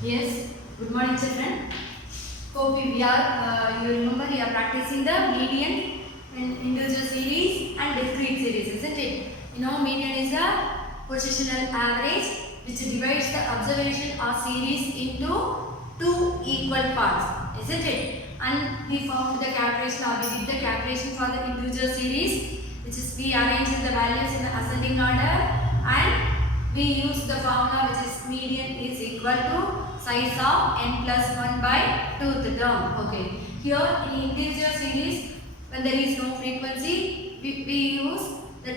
Yes, good morning children. Hope we are, you remember we are practicing the median and individual series and discrete series, isn't it? You know, median is a positional average which divides the observation or series into two equal parts, isn't it? And we found the calculation or we did the calculation for the individual series, which is we arrange the values in the ascending order and we use the formula which is median is equal to size of n plus 1 by 2th term. Okay. Here in individual series, when there is no frequency, we use the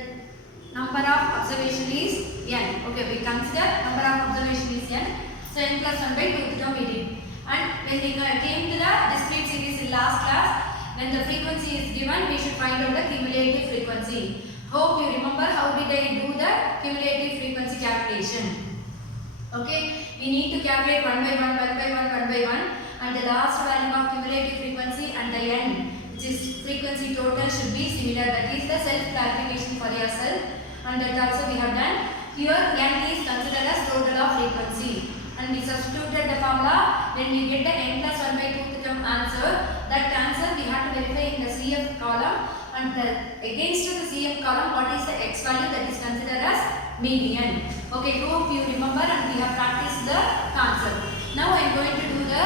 number of observation is n. Okay, we consider number of observation is n. So n plus 1 by 2th term we did. And when we came to the discrete series in last class, when the frequency is given, we should find out the cumulative frequency. Hope you remember how did I do the cumulative frequency calculation. Okay, we need to calculate 1 by 1, 1 by 1, 1 by 1 and the last value of cumulative frequency and the n, which is frequency total, should be similar. That is the self-clarification for yourself and that also we have done. Here n is considered as total of frequency and we substituted the formula. When we get the n plus 1 by 2th term answer, that answer we have to verify in the CF column and against the CF column what is the x value, that is considered as median. Okay, hope you remember and we have practiced the concept. Now I am going to do the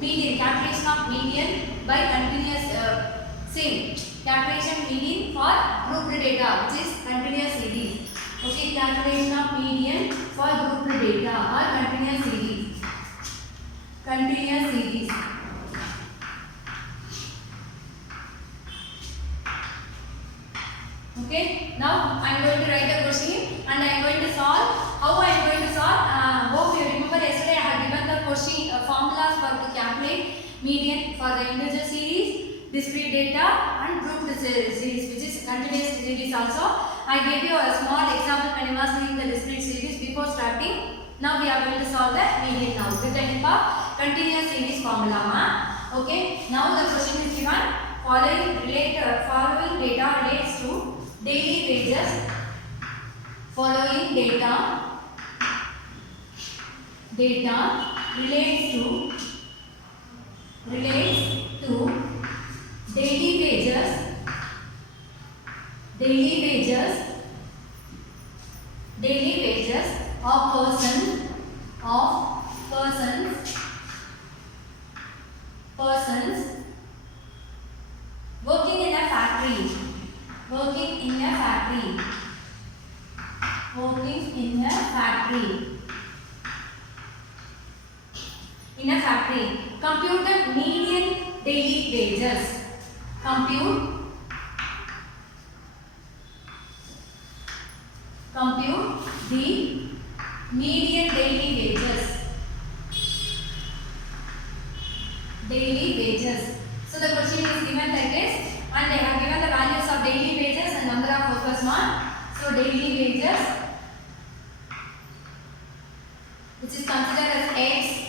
median, calculation of median by continuous same calculation median for grouped data, which is continuous series. Okay, calculation of median for grouped data or continuous series. Continuous series. Okay, now I am going to write the question and I am going to solve. How I am going to solve? Hope you remember yesterday I had given the question formulas for to calculate median for the integer series, discrete data and grouped series, which is continuous series also. I gave you a small example when I was doing the discrete series before starting. Now we are going to solve the median now with the help of continuous series formula. Okay, now the question is given. Following data relates to daily wages. Following data relates to daily wages of persons working in a factory. Compute the median daily wages. Compute the median daily wages. So the question is given like this and they have given the values of daily wages and number of workers one. So daily wages, which is considered as x,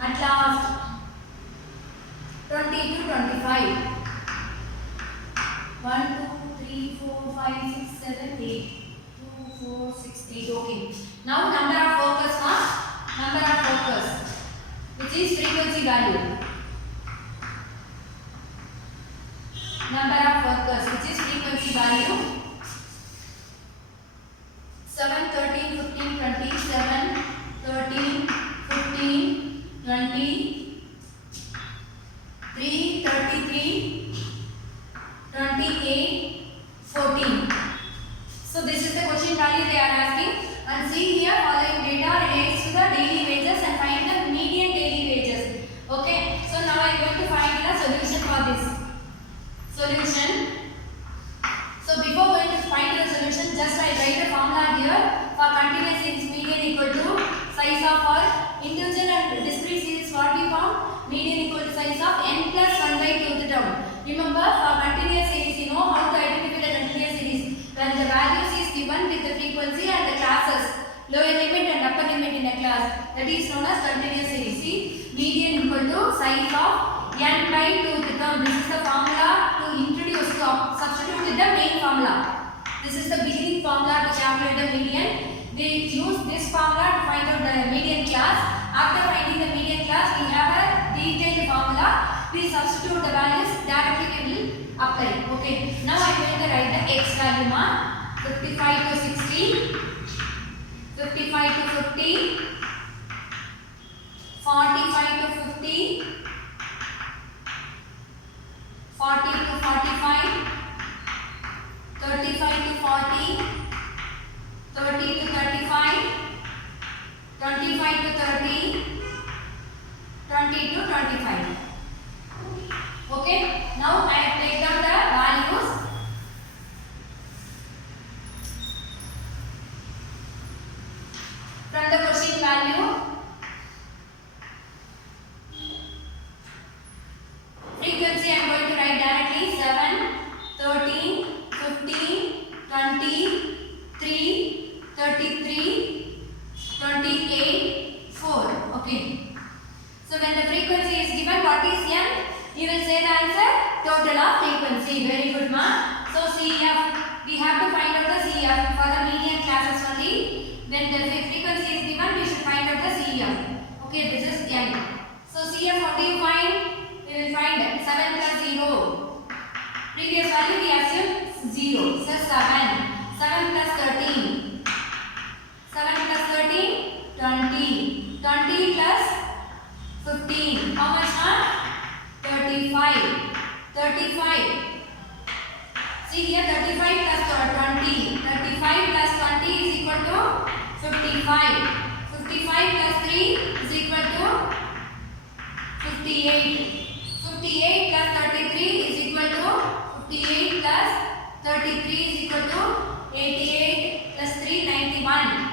at last 20 to 25. 1, 2, 3, 4, 5, 6, 7, 8. 2, 4, 6, 8. Okay. Now number of workers, which is frequency value. Number of workers, which is frequency value. 7, 13, 15, 20, 7, 13, 15, 20, 3, 33, 28, 14. So this is the question value they are asking and see here following data relates to the daily wages and find the median daily wages. Okay, so now I am going to find the solution for this. Solution. Remember, for continuous series, you know how to identify the continuous series. When the values is given with the frequency and the classes, lower limit and upper limit in a class, that is known as continuous series. See, median equal to size of n by 2 to come. This is the formula to introduce, to substitute with the main formula. This is the beginning formula to calculate the median. We use this formula to find out the median class. After finding the median class, we have a detailed formula. We substitute the values, directly we will apply. Okay. Now I am going to write the x value, 55 to 60, 55 to 50, 45 to 50, 40 to 45, 35 to 40, 30 to 35, 25 to 30, 20 to 25. Okay, now I take down the values. From the question value, frequency I am going to write directly 7, 13, 15, 20, 3, 33, 28, 4. Okay. So when the frequency is given, what is n? You will say the answer, total of frequency. Very good, ma. So CF, we have to find out the CF for the median classes only. When the frequency is given, we should find out the CF. Okay, this is n. So CF, how do you find? We will find 7 plus 0. Previous value we assume 0. So 7. 7 plus 13. 7 plus 13, 20. 20 plus 15. How much, huh? 35. 35. See here, 35 plus 20. 35 plus 20 is equal to 55. 55 plus 3 is equal to 58. 58 plus 33 is equal to 58 plus 33 is equal to 88 plus 3, 91.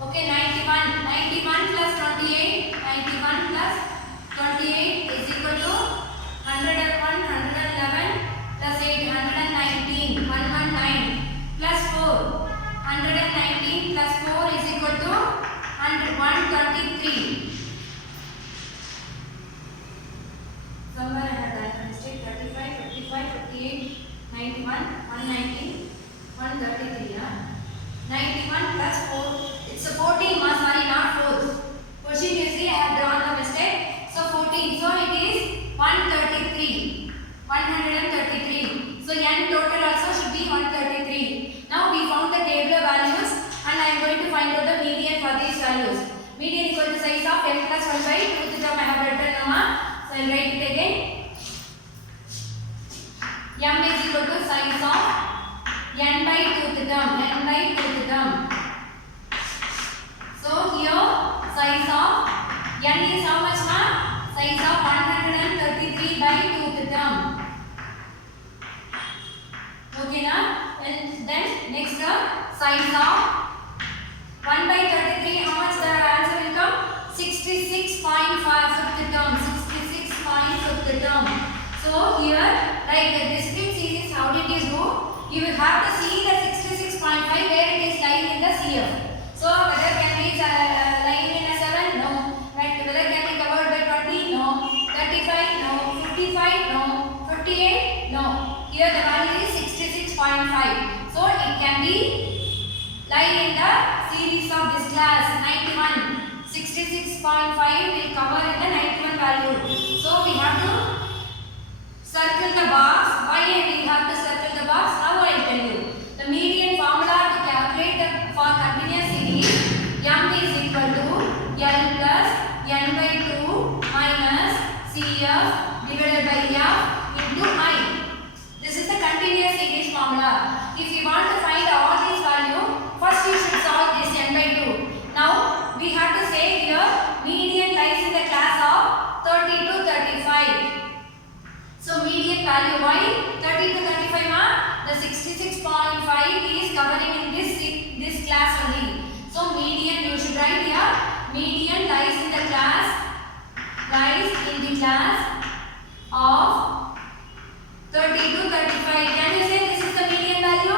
Okay, 91. 91 plus 28. 91 plus 28 is equal to 101, 111 plus 8, 119. 119 plus 4. 119 plus 4 is equal to 123. Somewhere I have done a mistake. 35, 55, 58, 91, 119, 133. 91 plus 4. It's a 14, sorry, not 4. Question you see, I have drawn the mistake. So 14. So it is 133. 133. So n total also should be 133. Now we found the tabular values and I am going to find out the median for these values. Median equal to size of n plus 1 by 2 term I have written now. So I will write it again. M is equal to size of n by 2 term. N by 2 term. So here size of n is how much, ma? Size of 133 by 2 term. Okay, na? And then next term, size of 1 by 33. How much the answer will come? 66.5 term. 66.5 term. So here, like the discrete series, how did you do? You will have to see the 66.5 where it is lying in the CF. So whether can be lying in a 7? No. Right? Whether can be covered by 20? No. 35? No. 55? No. 58? No. Here the value is 66.5. So it can be lying in the series of this class 91. 66.5 will cover in the 91 value. So we have to circle the box. Why we have to circle the box? Now I will tell you. The median formula to calculate the for continuous series, m is equal to L plus n by 2 minus CF divided by f into I. This is the continuous series formula. If you want to find all these values, first you should solve this n by 2. Now we have to say here median lies in the class of 30 to 35. So median value why 30 to 35 ma? The 66.5 is covering in this class only. So median you should write here. Median lies in the class of 30 to 35. Can you say this is the median value?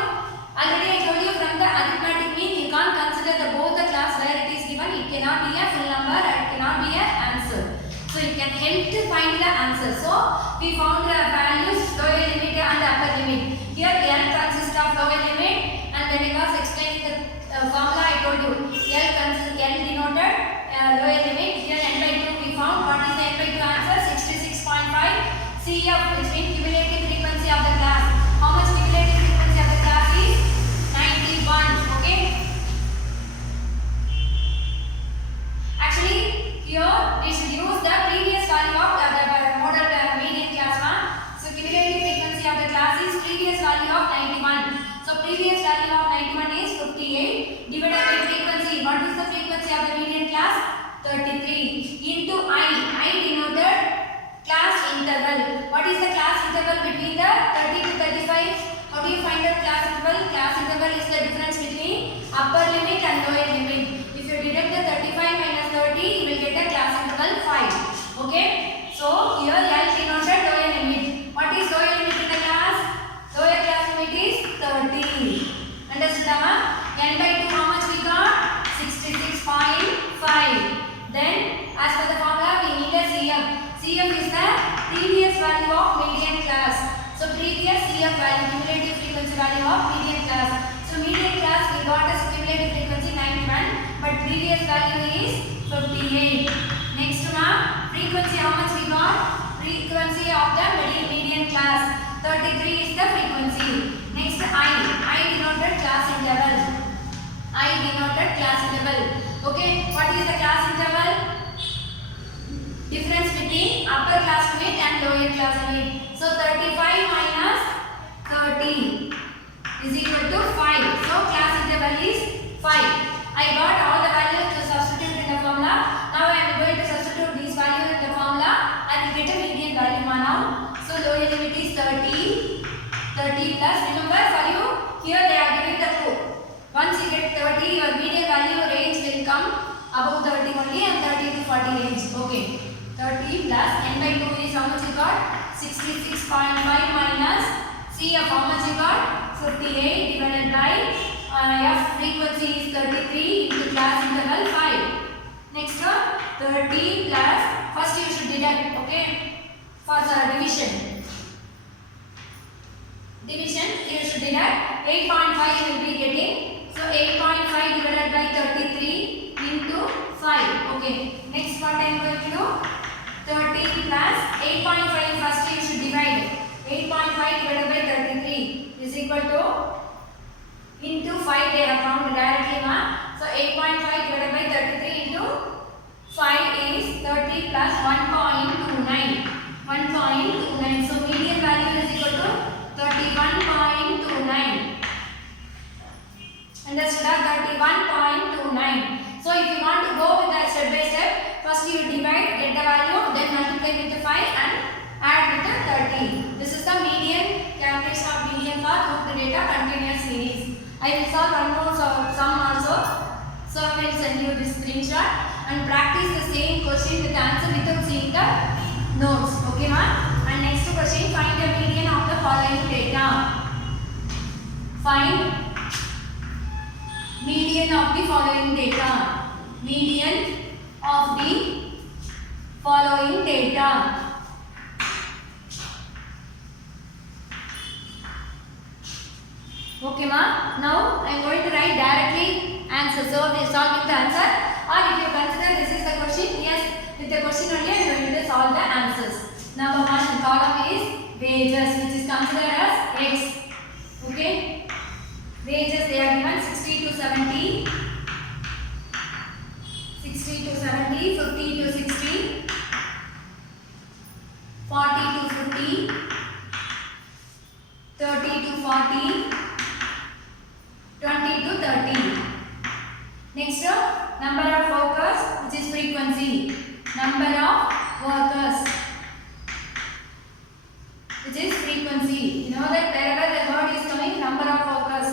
Already I told you from the arithmetic mean you can't consider the both the class where it is given. It cannot be a full number or it cannot be an answer. So it can help to find the answer. So we found the values lower limit and upper limit. Here L consists of lower limit, and when I was explaining the formula I told you L denoted lower limit. Here n by 2 we found. What is the n by 2 answer? 66.5. CF, which means cumulative frequency of the class. How much cumulative frequency of the class is? 91. Okay. Actually, here we should use the previous value of the model median class one. So cumulative frequency of the class is previous value of 91. So previous value of 91 is 58 divided by frequency. What is the frequency of the median class? 33 into I. I denoted class interval. What is the class interval between the 30 to 35? How do you find the class interval? Class interval is the difference between upper limit and lower limit. If you deduct the 35 minus 30, you will get the class interval 5. Okay. So here L denoted lower limit. What is lower limit in the class? Lower class limit is 30. Understood, Amma? N by 2 how much we got? 66.5. Then as per the formula we need a CF. CF is the previous value of median class. So previous CF value, cumulative frequency value of median class. So median class we got as cumulative frequency 91, but previous value is 58. Next one, frequency how much we got? Frequency of the median class. 33 is the frequency. Next I denoted class interval. I denoted class interval. Okay, what is the class interval? Difference between upper class limit and lower class limit. So 35 minus 30 is equal to 5. So class interval is 5. I got all the values to substitute in the formula. Now I am going to substitute these values in the formula and we get a median value now. So lower limit is 30. 30 plus. Remember for you, here they are giving the proof. Once you get 30, your median value range will come above 30 only and 30 to 40 range. Okay. 30 plus n by 2 is how much you got? 66.5 minus C of how much you got? 58 divided by F frequency is 33 into class interval 5. Next 30 plus, first you should deduct, okay, for the division. Division you should deduct 8.5 you will be getting. So 8.5 divided by 33 into 5. Okay. Next what I am going to do? 30 plus 8.5 first you should divide. 8.5 divided by 33 is equal to into 5 they have found directly ma. So 8.5 divided by 33 into 5 is 30 plus 1.29. 1.29. So median value is equal to 31.29. Understood? 31.29. So if you want to go with the step by step, first you divide, get the value, then multiply with the 5 and add with the 30. This is the median, calculation of median for grouped data continuous series. I will solve one more sum also. So I will send you this screenshot and practice the same question with the answer without seeing the notes. Okay ma? And next question, find the median of the following data. Find median of the following data. Median of the following data. Okay ma? Now I am going to write directly answer. So we solve with the answer, or if you consider this is the question, yes, with the question only I am going to solve the answers. Number 1 column is wages, which is considered as X. Okay? Wages they are given 60 to 70, 60 to 70, 50 to 60, 40 to 50, 30 to 40, 20 to 30. Next, number of workers, which is frequency. Number of workers, which is frequency. You know that wherever the word is coming, number of workers,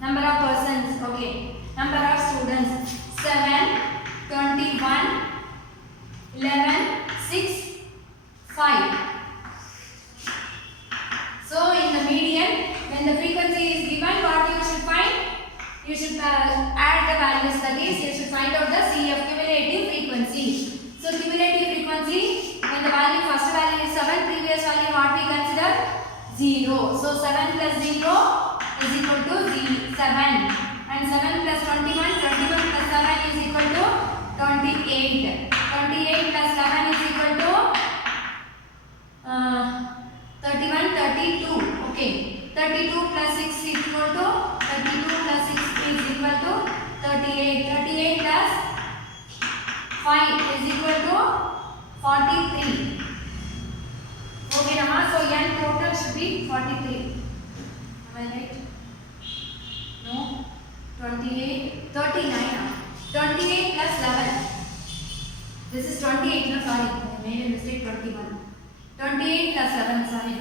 number of persons, okay. Number of students, 7, 21, 11, 6, 5. you should add the values, that is you should find out the CF, cumulative frequency. So cumulative frequency, when the first value is 7, previous value what we consider? 0. So 7 plus 0 is equal to 7, and 7 plus 21, 21 plus 7 is equal to 28. 28 plus 7 is equal to 31, 32. Okay. 32 plus 6 is equal to 32 plus 6 is equal to 38. 38 plus 5 is equal to 43. Okay, Nama. So n total should be 43. Am I right? No. 28, 39. 28 plus 11. This is 28. No, sorry, I made a mistake. 21. 28 plus 11. Sorry.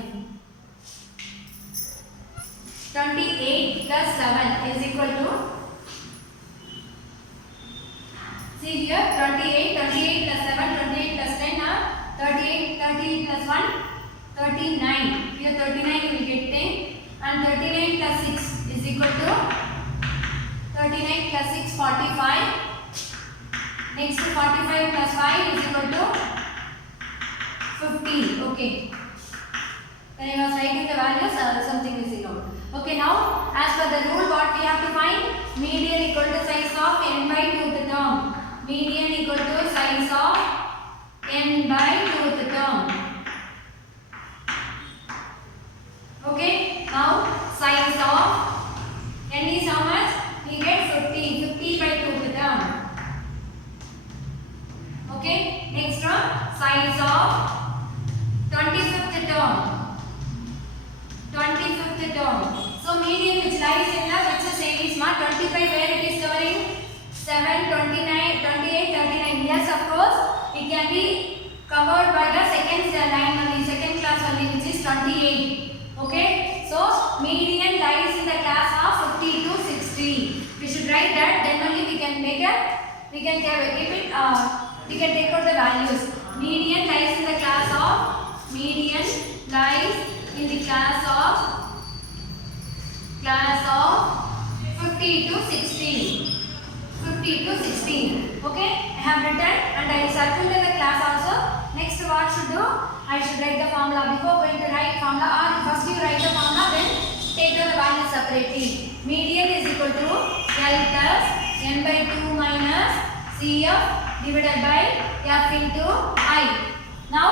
28 plus 7 is equal to, see here, 28 plus 7, 28 plus 10 are 38, 38 plus 1, 39. Here 39 will get 10, and 39 plus 6 is equal to 39 plus 6, 45. Next to 45 plus 5 is equal to 50. Okay. When I was writing the values, something missing out. Okay, now as per the rule, what we have to find? Median equal to size of n by 2th term. Median equal to size of n by 2th term. Okay, now size of n is how much? We get 50. 50 by 2th term. Okay, next one, size of 25th term. 25th term. So median which lies in the which series ma 25 where it is covering 7, 29, 28, 39. Yes, of course, it can be covered by the second line only, second class only, which is 28. Okay, so median lies in the class of 50 to 60. We should write that, then only we can make it, we can take out the values. Median lies in the class of, median lies in the class of 50 to 16. 50 to 16. Okay, I have written and I circled in the class also. Next, what should do? I should write the formula. Before going to write formula, or first you write the formula, then take the values separately. Median is equal to L plus n by 2 minus CF divided by F into I. Now,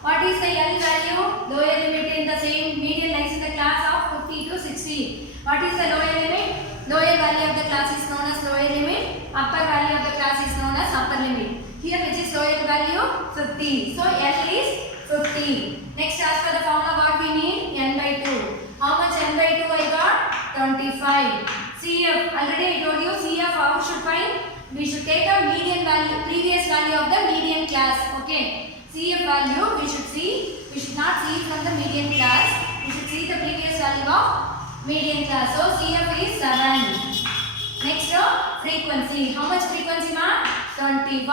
what is the L value? Lower limit in the same median lies in the class of 50 to 60. What is the lower limit? Lower value of the class is known as lower limit. Upper value of the class is known as upper limit. Here which is lower value? 50. So L is 50. Next, as per the formula, what we need? N by 2. How much N by 2 I got? 25. CF, already I told you CF how we should find? We should take a median value, previous value of the median class. Okay. CF value we should see. We should not see from the median class. We should see the previous value of median class. So CF is 7. Next, frequency. How much frequency ma? 21.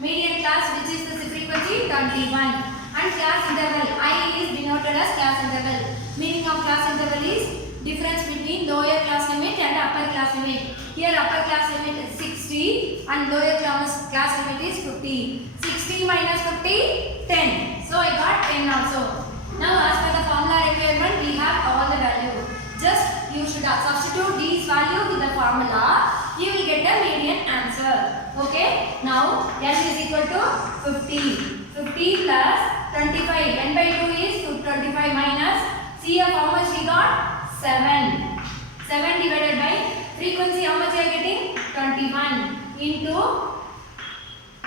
Median class, which is the frequency? 21. And class interval. I is denoted as class interval. Meaning of class interval is difference between lower class limit and upper class limit. Here upper class limit is 60 and lower class limit is 50. 60 minus 50, 10. So I got 10 also. Now as per the formula requirement, we have all the value. Just you should substitute these value with the formula. You will get a median answer. Okay. Now N is equal to 50. 50 plus 25. N by 2 is 25 minus CF how much we got? 7. 7 divided by frequency how much you are getting? 21 into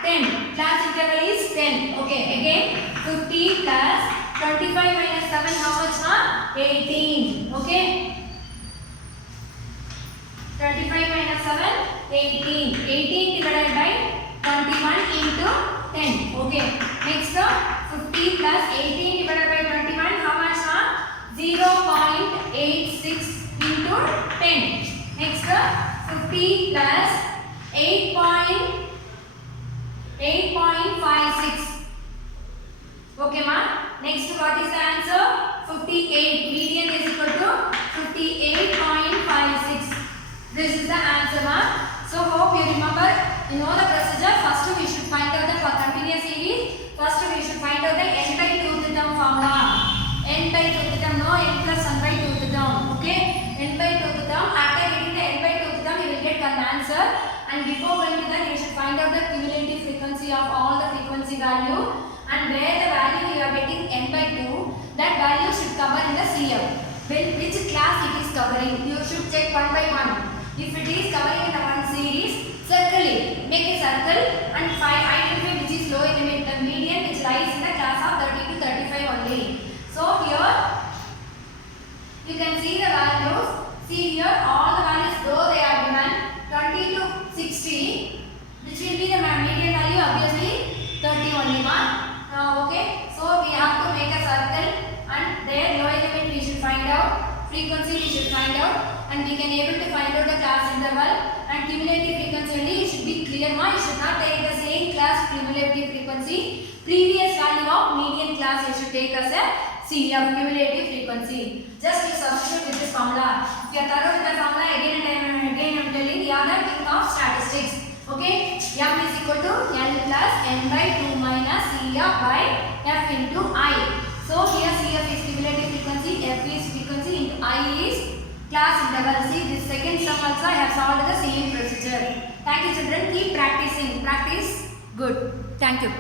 10. Class interval is 10. Okay. Again 50 plus 25 minus 7 how much? 18. Okay. 25 minus 7, 18. 18 divided by 21 into 10. Okay. Next, 50 plus 18 divided by 21, how much? 0.86 into 10. Next, 50 plus 8.56. Okay, ma. Next, what is the answer? 58. Median is equal to 58.56. This is the answer, ma. So hope you remember. You know the procedure. First we should find out the continuous series. First we should find out the n by 2th term formula. N by 2th term, no n plus 1 by 2th term. Okay. N by 2th term. After getting the n by 2th term, you will get an answer. And before going to that, you should find out the cumulative frequency of all the frequency value. And where the value you are getting n by 2, that value should cover in the CF. Which class it is covering, you should check one by one. If it is covering in the one series, circle it, make a circle and identify which is low limit, the median which lies in the class of 30 to 35 only. So here you can see the values. See here all the values though they are given 20 to 60, which will be the median value obviously 30 only one. Okay, so we have to make a circle and there low limit we should find out, frequency we should find out, and we can able to find out the class interval and cumulative frequency only. You should be clear, ma. You should not take the same class cumulative frequency. Previous value of median class you should take as a CF, cumulative frequency. Just you substitute with this formula. If you are thorough with the formula again and again I am telling you are the king of statistics. Okay, m is equal to n plus n by 2 minus CF by f into I. So here CF is cumulative frequency, f is frequency, into I is class interval. See this second sum also I have solved the same procedure. Thank you children. Keep practicing. Practice good. Thank you.